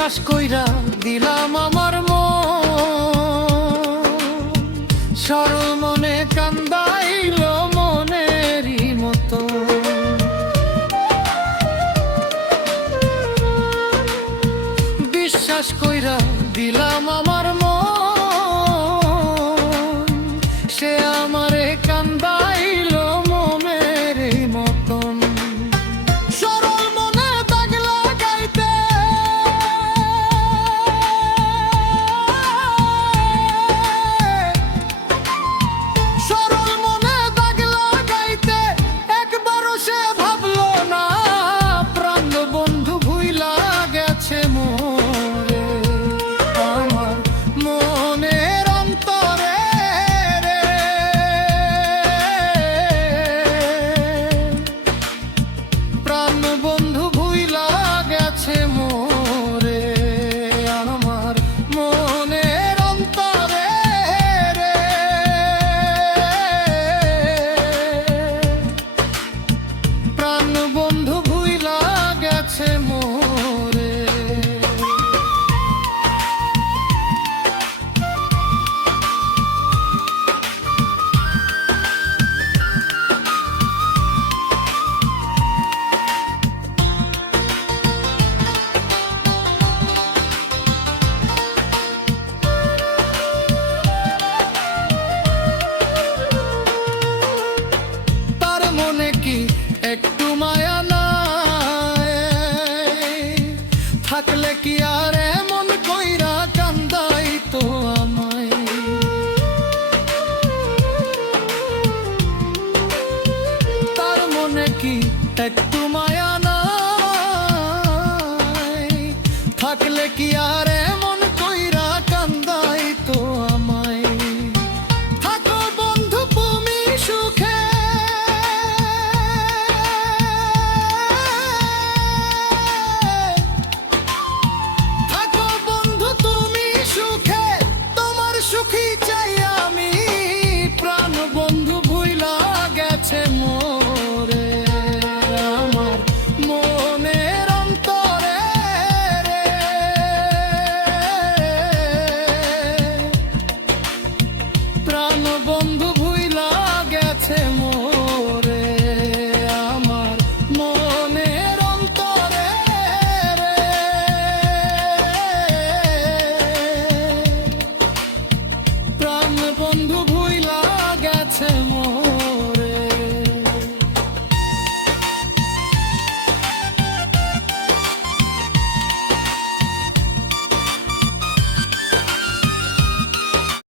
বিশ্বাস কইরা দিলাম আমার মন, সরল মনে কান্দাইল মনেরই মতো। বিশ্বাস কইরা দিলাম আমার মন, সে আমারে কান্দাইল মনেরই মতন। সরল মনে দাগ লাগাইতে একবারও সে ভাবলো না, প্রাণ বন্ধু ভুইলা গেছে মোরে আমার মনের অন্তরে রে। প্রাণ বন্ধু ভুইলা গেছে মোরে আমার মনের অন্তরে রে। প্রাণ বন্ধু ভুইলা গেছে মোরে। তার মনে কি একটু মায়া নাই, থাকলে কি আর এমন কইরা কান্দাইতো আমায়। তার মনে কি একটু মায়া নাই, থাকলে কি আর এমন কইরা কান্দাইতো আমায়। থাকো বন্ধু তুমি সুখে, সুখী চাই